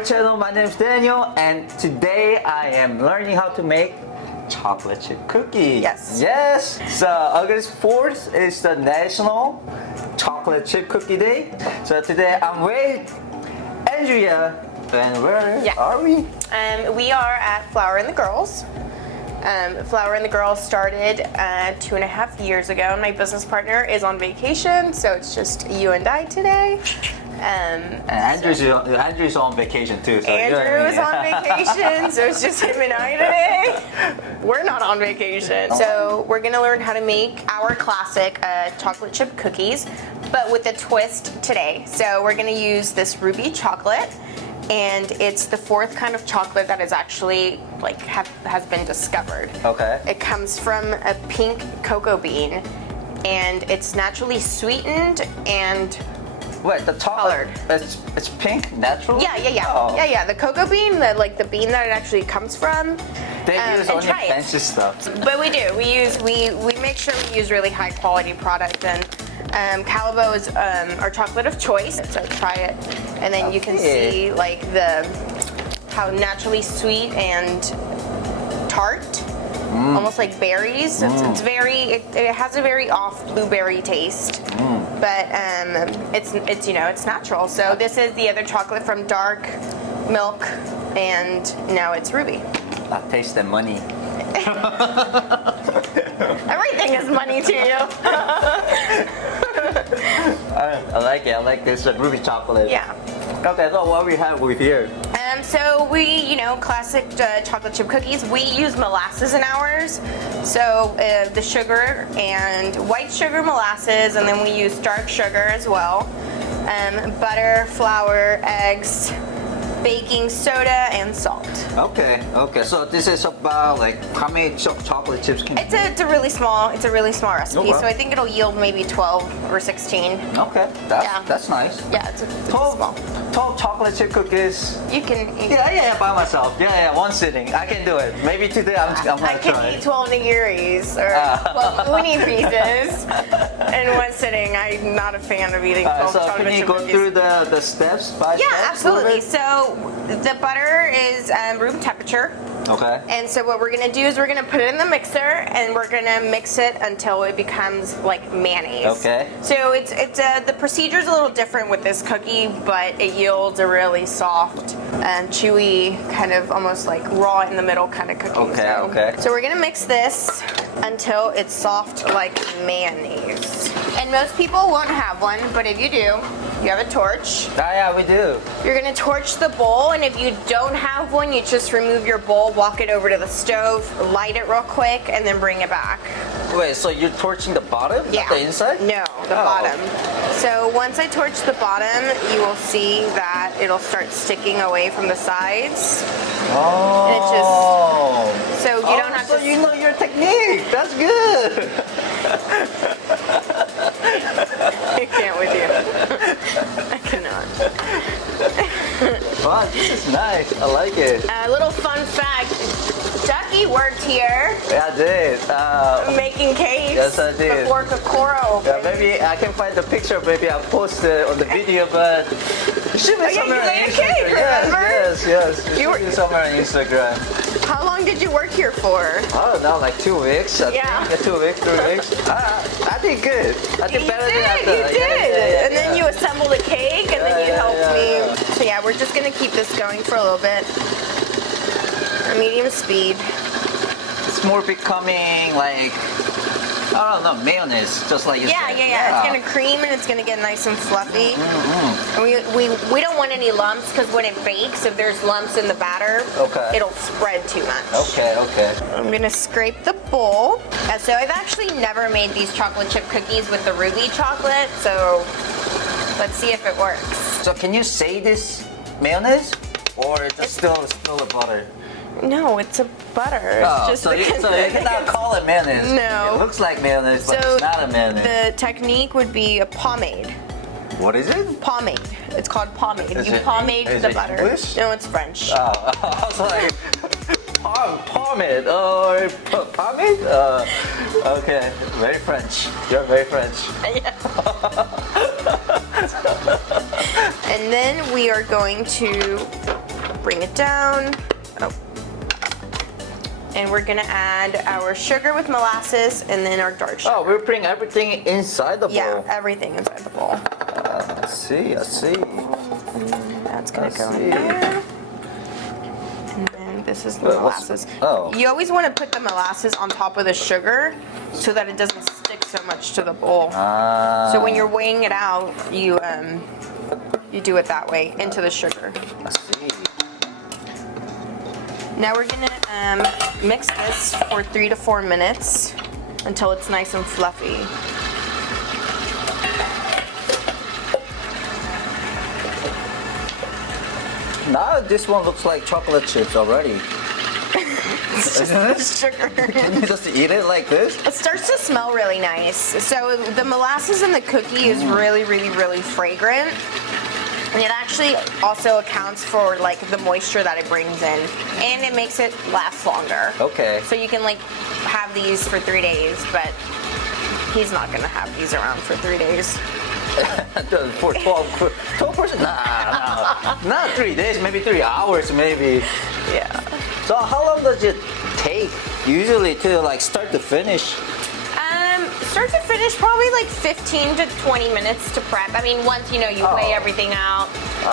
our channel. My name is Daniel, and today I am learning how to make chocolate chip cookies. Yes. So August 4th is the National Chocolate Chip Cookie Day. So today I'm with Andrea, and where are we? We are at Flower and the Girls. Flower and the Girls started 2.5 years ago, and my business partner is on vacation, so it's just you and I today. And Andrew's on vacation too. So Andrew is on vacation, so it's just him and I today. We're not on vacation. So we're gonna learn how to make our classic chocolate chip cookies, but with a twist today. So we're gonna use this ruby chocolate, and it's the 4th kind of chocolate that is actually has been discovered. Okay. It comes from a pink cocoa bean, and it's naturally sweetened and wait, the chocolate, it's pink, natural? Yeah. Oh. Yeah. The cocoa bean, the bean that it actually comes from. They use only fancy stuff. But we do. We make sure we use really high quality product, and Calabo is our chocolate of choice. So try it, and then you can see how naturally sweet and tart. Almost like berries. It has a very off blueberry taste, but it's natural. So this is the other chocolate from dark milk, and now it's ruby. I taste the money. Everything is money to you. I like it. I like this ruby chocolate. Yeah. Okay, so what we have with here? So we, classic chocolate chip cookies, we use molasses in ours. So the sugar and white sugar molasses, and then we use dark sugar as well. Butter, flour, eggs, baking soda, and salt. Okay. So this is about how many chocolate chips can you make? It's a really small recipe. Okay. So I think it'll yield maybe 12 or 16. Okay, that's nice. Yeah, it's 12, small. 12 chocolate chip cookies. You can eat. Yeah, by myself. Yeah, one sitting. I can do it. Maybe today I'm gonna I try can eat it. 12 nigiris or 12 uni pieces in one sitting. I'm not a fan of eating 12 So chocolate can you chip go cookies. through the steps by Yeah, steps? absolutely. So the butter is room temperature. Okay. And so what we're gonna do is we're gonna put it in the mixer, and we're gonna mix it until it becomes like mayonnaise. Okay. So it's the procedure's a little different with this cookie, but it yields a really soft and chewy, kind of almost like raw in the middle kind of cookie. Okay. So we're gonna mix this until it's soft like mayonnaise. And most people won't have one, but if you do, you have a torch. Yeah, we do. You're gonna torch the bowl, and if you don't have one, you just remove your bowl, walk it over to the stove, light it real quick, and then bring it back. Wait, so you're torching the bottom, Yeah. not the inside? No, the bottom. So once I torch the bottom, you will see that it'll start sticking away from the sides. Oh. And it just, so you don't have so to. you know your technique. That's good. I can't with you. I cannot. Wow, this is nice. I like it. A little fun fact. Jackie worked here Yeah, I did. making cakes Yes, I did. before Kokoro opened. Maybe I can find the picture. Maybe I'll post it on the video, but it should be Oh, yeah, somewhere you on made a Instagram. cake, remember? Yes. It You should were- be somewhere on Instagram. How long did you work here for? I don't know, like 2 weeks. I Yeah. think. 2 weeks, 3 weeks. I did good. I did better than I You thought. did. Yeah. And then you assembled a cake, and then you helped me. So yeah, we're just gonna keep this going for a little bit. Medium speed. It's more becoming like, I don't know, mayonnaise, just like you Yeah. said. It's gonna cream, and it's gonna get nice and fluffy. And we don't want any lumps, because when it bakes, if there's lumps in the batter, it'll spread too much. Okay. I'm gonna scrape the bowl. So I've actually never made these chocolate chip cookies with the ruby chocolate, so let's see if it works. So can you say this mayonnaise, or it's still a butter? No, it's a butter. Oh, It's just so you cannot call it mayonnaise. No. It looks like mayonnaise, but So it's not a mayonnaise. the technique would be a pomade. What is it? Pomade. It's called pomade. Is You it- pomade is the it butter. English? No, it's French. Oh, I was like, pomade or pomade? Okay, very French. You're very French. And then we are going to bring it down. Oh. And we're gonna add our sugar with molasses and then our dark sugar. Oh, we're putting everything inside the bowl. Yeah, everything inside the bowl. I see. That's gonna go see. in there. And then this is the Wait, what's- molasses. oh. You always want to put the molasses on top of the sugar so that it doesn't stick so much to the bowl. So when you're weighing it out, you do it that way into the sugar. I see. Now we're gonna mix this for 3 to 4 minutes until it's nice and fluffy. Now this one looks like chocolate chips already. Isn't it? Sugar. Can you just eat it like this? It starts to smell really nice. So the molasses in the cookie is really, really, really fragrant. And it actually also accounts for like the moisture that it brings in, and it makes it last longer. Okay. So you can like have these for 3 days, but he's not gonna have these around for 3 days. For 12%? Nah, not 3 days, maybe 3 hours, maybe. Yeah. So how long does it take usually to like start to finish? Start to finish, probably like 15 to 20 minutes to prep. I mean, once you weigh everything out,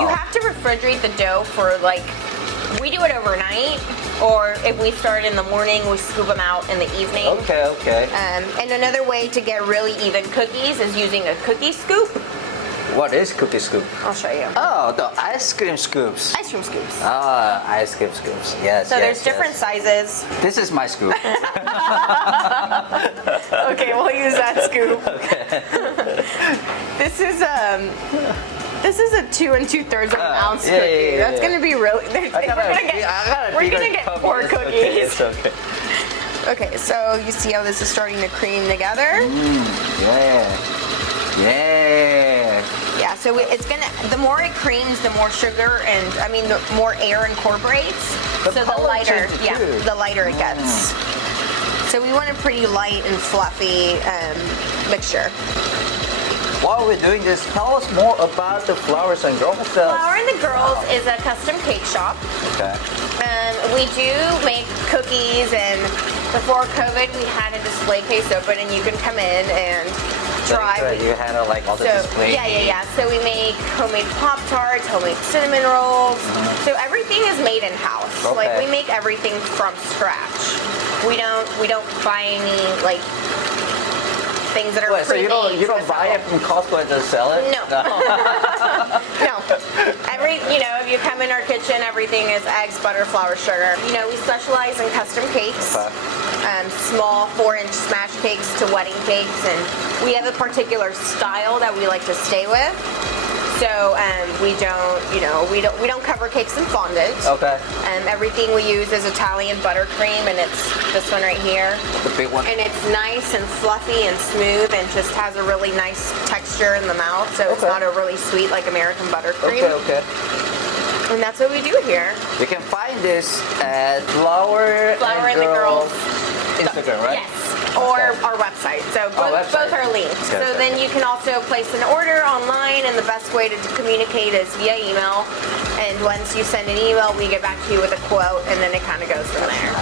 you have to refrigerate the dough for like, we do it overnight, or if we start in the morning, we scoop them out in the evening. Okay. And another way to get really even cookies is using a cookie scoop. What is cookie scoop? I'll show you. Oh, the ice cream scoops. Ice cream scoops. Ah, ice cream scoops. Yes. So yes, there's different yes. sizes. This is my scoop. Okay, we'll use that scoop. Okay. This is a 2 2/3 ounce yeah, cookie. yeah, That's yeah. gonna be really. We're gonna get 4 cookies. It's okay. Okay, so you see how this is starting to cream together? Yeah, so it's gonna, the more it creams, the more sugar and, the more air incorporates. The so the color lighter, changes too. the lighter it gets. So we want a pretty light and fluffy mixture. While we're doing this, tell us more about the Flowers and Girls. Flower and the Girls is a custom cake shop. Okay. We do make cookies, and before COVID, we had a display case open, and you can come in and try. So you had like all the display. Yeah. So we make homemade Pop-Tarts, homemade cinnamon rolls. So everything is made in house. Okay. Like we make everything from scratch. We don't buy any like things that are Wait, so you pre-made don't to buy sell. it from Costco and just sell it? No. No. If you come in our kitchen, everything is eggs, butter, flour, sugar. We specialize in custom cakes, small 4-inch smash cakes to wedding cakes, and we have a particular style that we like to stay with. So we don't cover cakes in fondant. Okay. Everything we use is Italian buttercream, and it's this one right here. The big one. And it's nice and fluffy and smooth, and just has a really nice texture in the mouth. So it's not a really sweet like American buttercream. Okay. And that's what we do here. You can find this at Flower and the Girls Instagram, right? Yes. Or our website. So both are linked. Okay, So then you can also place an order online, and the best way to communicate is via email. And once you send an email, we get back to you with a quote, and then it kind of goes from there.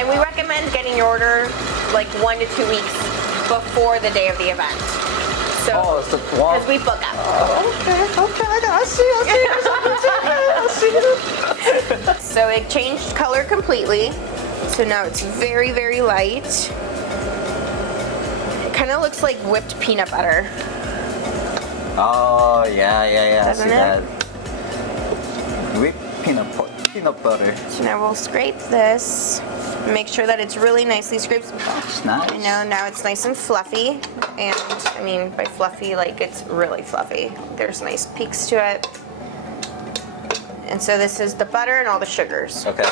And we recommend getting your order like 1 to 2 weeks before the day of the event. So, because we book up. Okay, I see. So it changed color completely. So now it's very, very light. It kind of looks like whipped peanut butter. Oh, yeah. Doesn't I it? see that. Whipped peanut butter. So now we'll scrape this. Make sure that it's really nicely scraped. That's nice. Now it's nice and fluffy. And by fluffy, like it's really fluffy. There's nice peaks to it. And so this is the butter and all the sugars. Okay,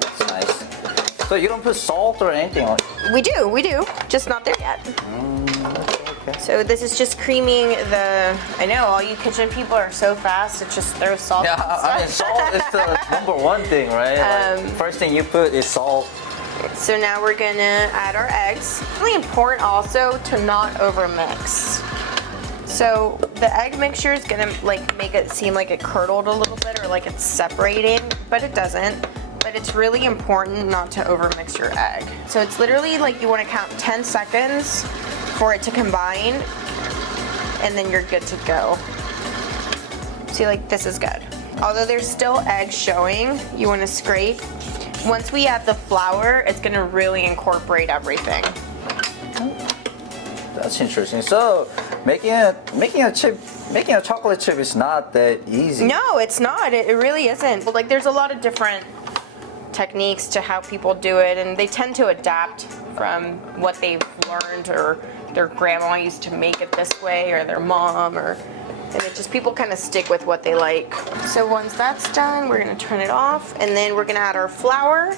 that's nice. So you don't put salt or anything on it? We do, just not there yet. Okay. So this is just creaming the, I know all you kitchen people are so fast, it just throws salt. Yeah, salt is the number one thing, right? First thing you put is salt. So now we're gonna add our eggs. It's really important also to not over mix. So the egg mixture is gonna like make it seem like it curdled a little bit or like it's separating, but it doesn't. But it's really important not to overmix your egg. So it's literally like you wanna count 10 seconds for it to combine, and then you're good to go. See, like this is good. Although there's still eggs showing, you wanna scrape. Once we add the flour, it's gonna really incorporate everything. That's interesting. So making a chocolate chip is not that easy. No, it's not. It really isn't. Like there's a lot of different techniques to how people do it, and they tend to adapt from what they've learned, or their grandma used to make it this way, or their mom, and it just people kind of stick with what they like. So once that's done, we're gonna turn it off, and then we're gonna add our flour.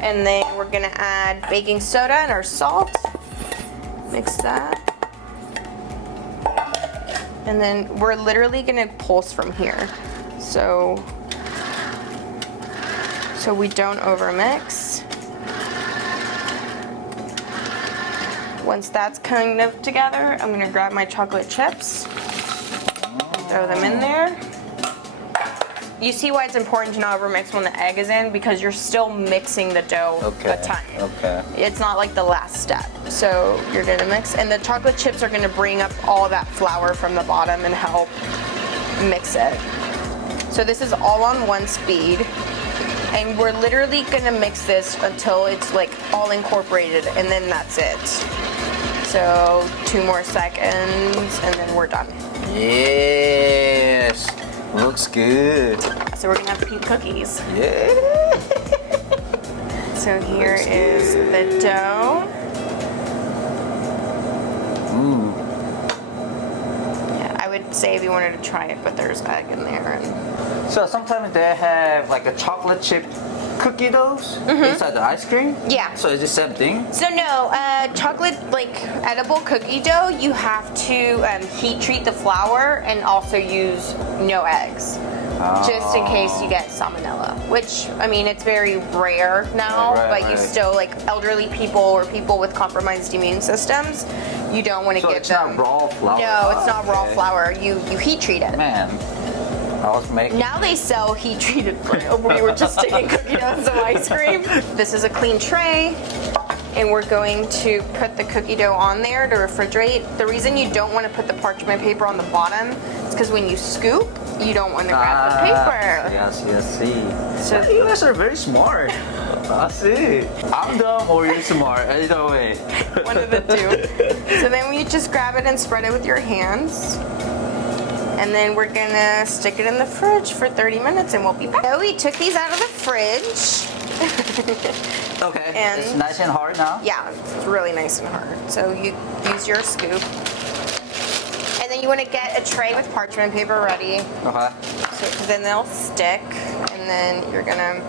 And then we're gonna add baking soda and our salt. Mix that. And then we're literally gonna pulse from here. So we don't overmix. Once that's kind of together, I'm gonna grab my chocolate chips, throw them in there. You see why it's important to not overmix when the egg is in, because you're still mixing the dough a ton. Okay. It's not like the last step. So you're gonna mix, and the chocolate chips are gonna bring up all that flour from the bottom and help mix it. So this is all on one speed, and we're literally gonna mix this until it's like all incorporated, and then that's it. So 2 more seconds, and then we're done. Yes. Looks good. So we're gonna have pink cookies. Yeah. So here is the dough. Yeah, I would say if you wanted to try it, but there's egg in there. So sometimes they have like a chocolate chip cookie doughs inside the ice cream. Yeah. So it's the same thing. So no, chocolate, like edible cookie dough, you have to heat treat the flour and also use no eggs. Just in case you get salmonella, which, I mean, it's very rare now, but you still, like elderly people or people with compromised immune systems, you don't want to So give it's them. not raw flour. No, it's not raw flour. You heat treat it. Man, I was making. Now they sell heat treated. We were just sticking cookie dough in some ice cream. This is a clean tray, and we're going to put the cookie dough on there to refrigerate. The reason you don't want to put the parchment paper on the bottom is because when you scoop, you don't want to grab the paper. Yes, see. So You guys are very smart. I see. I'm dumb or you're smart. Either way. one of the two. So then you just grab it and spread it with your hands. And then we're gonna stick it in the fridge for 30 minutes and we'll be back. So we took these out of the fridge. Okay. And- it's nice and hard now. Yeah, it's really nice and hard. So you use your scoop. And then you wanna get a tray with parchment paper ready. Okay. So then they'll stick, and then you're gonna.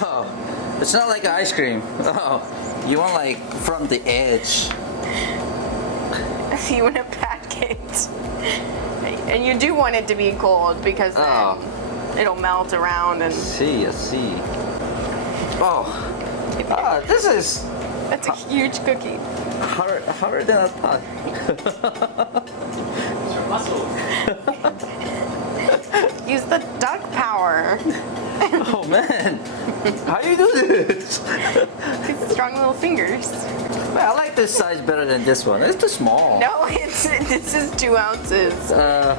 Oh, it's not like ice cream. Oh, you want like from the edge. You want to pack it, and you do want it to be cold because then it'll melt around and. I see. Oh, this is That's a huge cookie. harder than I thought. Use the duck power. Oh man, how do you do this? These strong little fingers. Man, I like this size better than this one. It's too small. No, this is 2 ounces.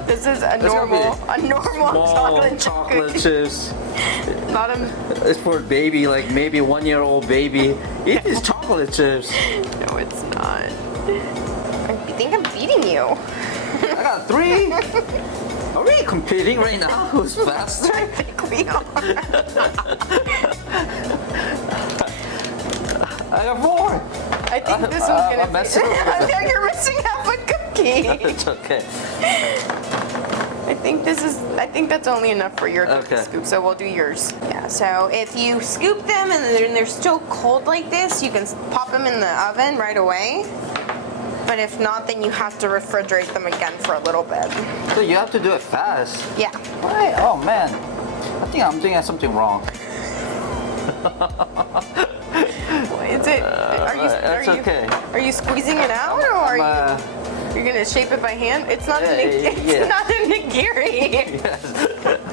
This is a it's gonna be normal small chocolate chocolate chip chips. cookie. Not a. It's for a baby, like maybe 1-year-old baby. Eat these chocolate chips. No, it's not. I think I'm beating you. I got 3. Are we competing right now? Who's faster? I think we are. I got 4. I think this one's gonna I'm messing be. up. I think you're missing half a cookie. It's okay. I think that's only enough for your cookie scoop, so we'll do yours. Yeah, so if you scoop them and they're still cold like this, you can pop them in the oven right away. But if not, then you have to refrigerate them again for a little bit. So you have to do it fast. Yeah. Why? Oh man, I think I'm doing something wrong. okay. Are you squeezing it out, or are you're gonna shape it by hand? It's not it's not a nigiri. Yes.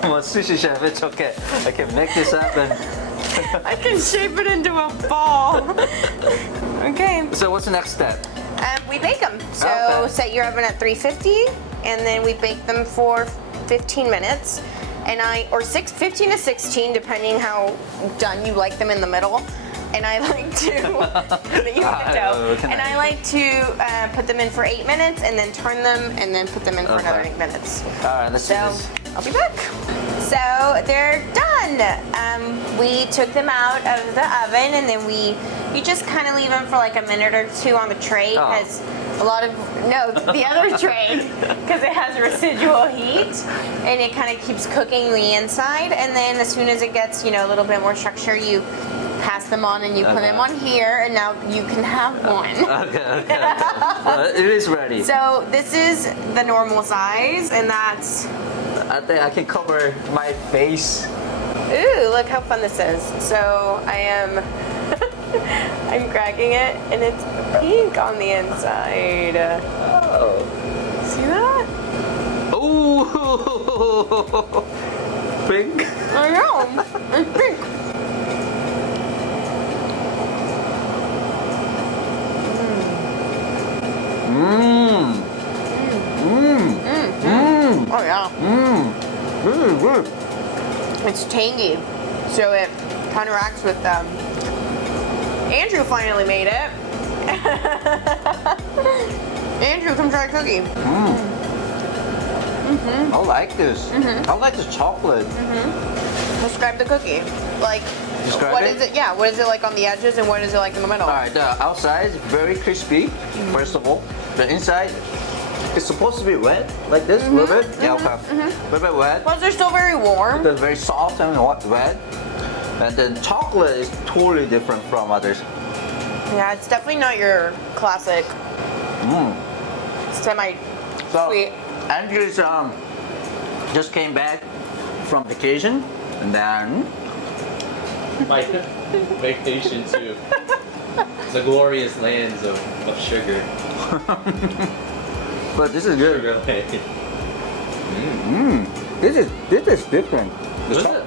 I'm a sushi chef. It's okay. I can make this happen. I can shape it into a ball. Okay. So what's the next step? We bake them. So Okay. set your oven at 350, and then we bake them for 15 minutes. And 15 to 16, depending how done you like them in the middle. And I like to, you have the dough. And I like to put them in for 8 minutes, and then turn them, and then put them in for another 8 minutes. All right, let's do this. I'll be back. So they're done. We took them out of the oven, and then you just kind of leave them for like a minute or two on the tray, because the other tray, because it has residual heat, and it kind of keeps cooking the inside. And then as soon as it gets, a little bit more structure, you pass them on and you put them on here, and now you can have one. Okay. It is ready. So this is the normal size, and that's. I think I can cover my face. Ooh, look how fun this is. So I am, I'm cracking it, and it's pink on the inside. Oh. See that? Ooh. Pink. I know, it's pink. Mmm. Mmm. Mmm. Oh yeah. Mmm. Really good. It's tangy, so it counteracts with Andrew finally made it. Andrew, come try a cookie. I like this. I like this chocolate. Describe the cookie. Like, Describe what it? is it? Yeah, what is it like on the edges, and what is it like in the middle? All right, the outside is very crispy. First of all, the inside is supposed to be wet, like this, a little bit. Yeah, okay. A little bit wet. Plus, they're still very warm. They're very soft and wet. And then chocolate is totally different from others. Yeah, it's definitely not your classic semi-sweet. So, Andrew's just came back from vacation, and then My vacation to the glorious lands of sugar. but this is good. Sugar land. This is different.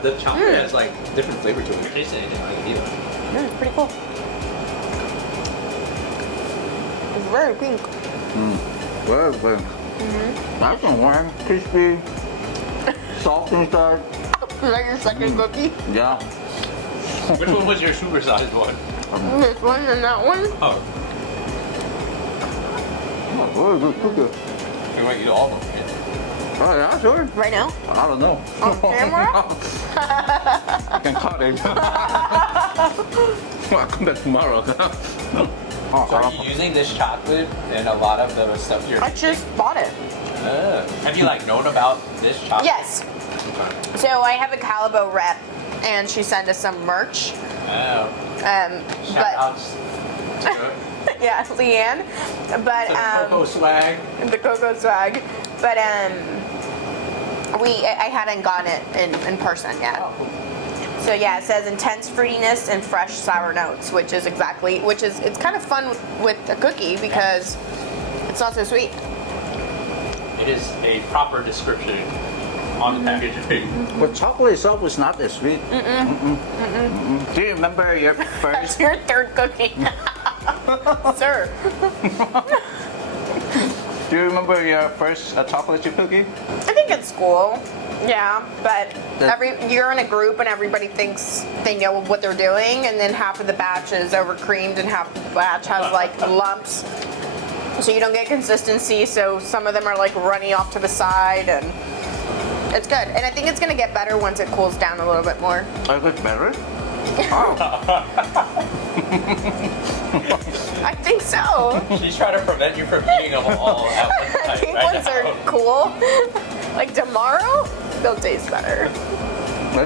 The chocolate has like different flavor to it. You're tasting it like either. Yeah, it's pretty cool. It's very pink. Very good. Nice and warm, crispy, soft inside. Is that your second cookie? Yeah. Which one was your supersized one? This one and that one? Oh, Very good cookie. you might eat all of them. Oh yeah, sure. Right now? I don't know. On camera? I can cut it. I'll come back tomorrow. So are you using this chocolate and a lot of the stuff you're I just bought it. Have you like known about this chocolate? Yes. Okay. So I have a Calibo rep, and she sent us some merch. Oh. Shout But outs to yeah, Leanne. But the cocoa swag. the cocoa swag. But I hadn't gotten it in person yet. Oh, cool. So yeah, it says intense fruitiness and fresh sour notes, which is it's kind of fun with a cookie because it's not so sweet. It is a proper description on the packaging. But chocolate itself is not that sweet. Do you remember your That's first? your third cookie, sir. Do you remember your first chocolate chip cookie? I think at school, yeah, but you're in a group and everybody thinks they know what they're doing, and then half of the batch is overcreamed and half the batch has like lumps, so you don't get consistency. So some of them are like runny off to the side, and it's good. And I think it's gonna get better once it cools down a little bit more. Oh, it's better. Oh. I think so. She's trying to prevent you from eating them all at one I time. think right once now. they're cool, like tomorrow, they'll taste better.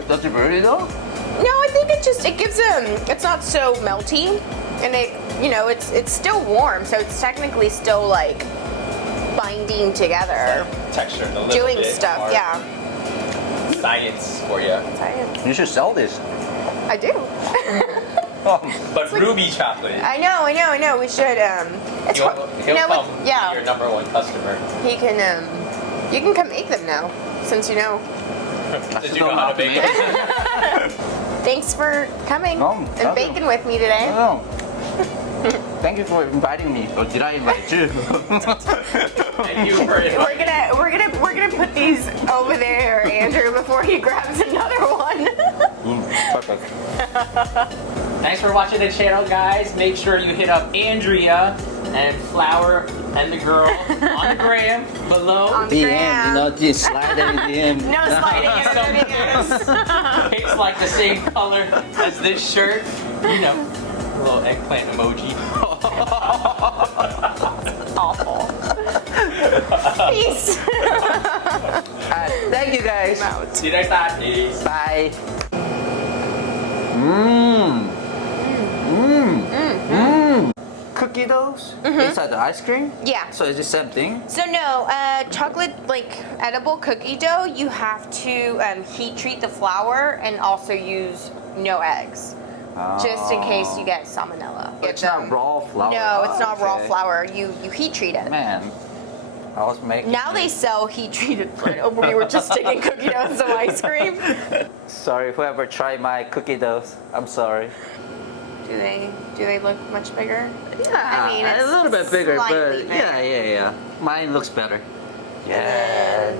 Does it really though? No, I think it gives them. It's not so melty, and it's still warm, so it's technically still like binding together, Texture a little doing bit stuff. more Yeah, Science for you. science. You should sell this. I do. But ruby chocolate. I know. We should. It's He'll, fun. he'll No, come it's- yeah. be your number one customer. He can. You can come make them now, since you know. Did you know how to bake it? Thanks for coming No, and baking with me today. Oh. Thank you for inviting me. Or did I invite you? Thank you for inviting. We're gonna put these over there, Andrew, before he grabs another one. Perfect. Thanks for watching the channel, guys. Make sure you hit up Andrea and Flower and the girl on the gram below. On The gram. end, you know, just slide everything in. No sliding in everything. It's like the same color as this shirt. You know, a little eggplant emoji. Awful. Peace. Thank you guys. See you next time. Peace. Bye. Cookie doughs inside the ice cream? Yeah. So it's the same thing? So no, chocolate like edible cookie dough, you have to heat treat the flour and also use no eggs, just in case you get salmonella. It's not raw flour. No, it's not raw Okay. flour. You heat treat it. Man, I was making. Now they sell heat treated. We were just sticking cookie dough in some ice cream. Sorry, whoever tried my cookie doughs. I'm sorry. Do they look much bigger? Yeah, I mean, a it's little bit bigger, slightly but bigger. yeah. Mine looks better. And then